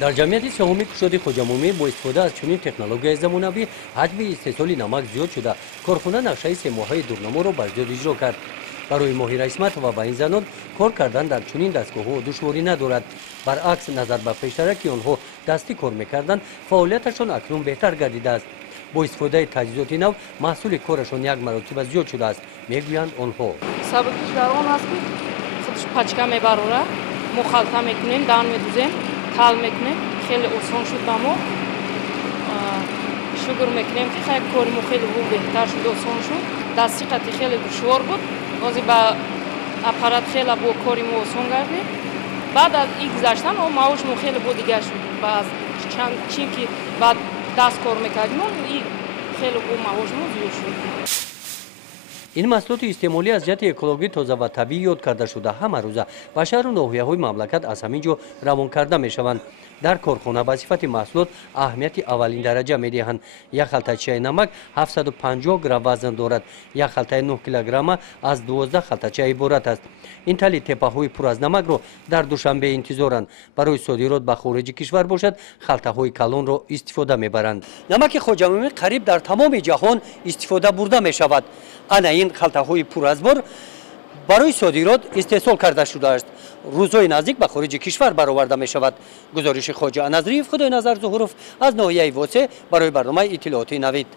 дар ҷамъияти сеҳуми кушоди хоҷамумӣ бо истифода аз чунин технологияи замонавӣ ҳаҷми истеҳсоли намак зиёд шуда, корхона нақшаи семоҳаи дурнаморо ба зиёд иҷро кард. барои моҳира исматова ва ин занон кор кардан дар чунин дастгоҳҳо душворӣ надорад. баръакс, назар ба пештараки онҳо дастӣ кор мекарданд, фаъолияташон акнун беҳтар гардидааст. бо истифодаи таҷҳизоти нав маҳсули корашон як маротиба зиёд шудааст, мегӯянд онҳо. Сабабиш дар он аст ки худш пачка мебарора, мо халта мекунем, дан медузем, тал мекунем, хеле осон шуд ба мо. Шукр мекунем ки кори мо хеле беҳтар шуд, осон шуд. Дасти қати хеле душвор буд, ҳозир ба аппарат хеле бо кори мо осон гардид. баъд аз ин гузаштан маош мо хеле бо дигар шуд. баъз чим ки ба даст кор мекардем, ин хеле бо маош мо зиёд шуд. ин маҳсулоти истеъмолӣ аз ҷиҳати экологӣ тоза ва табиӣ ёд карда шуда ҳама рӯза ба шаҳру ноҳияҳои мамлакат аз ҳамин ҷо равон карда мешаванд. дар корхона ба сифати маҳсулот аҳамияти аввалин дараҷа медиҳанд. як халта чай намак 750 грамм вазн дорад. як халтаи 9 килограмма аз 12 халтача иборат аст. ин тали теппаҳои пур аз намакро дар душанбе интизоранд. барои содирот ба хориҷи кишвар бошад, халтаҳои калонро истифода мебаранд. намаки хоҷамумӣ қариб дар тамоми ҷаҳон истифода бурда мешавад. ана ин халтаҳои пур аз бор барои содирот истеҳсол карда шудааст. рӯзҳои наздик ба хориҷи кишвар бароварда мешавад. гузориши хоҷа Аназриев, Худойназар Зуҳуров аз ноҳияи Восе барои барномаи иттилооти Навид.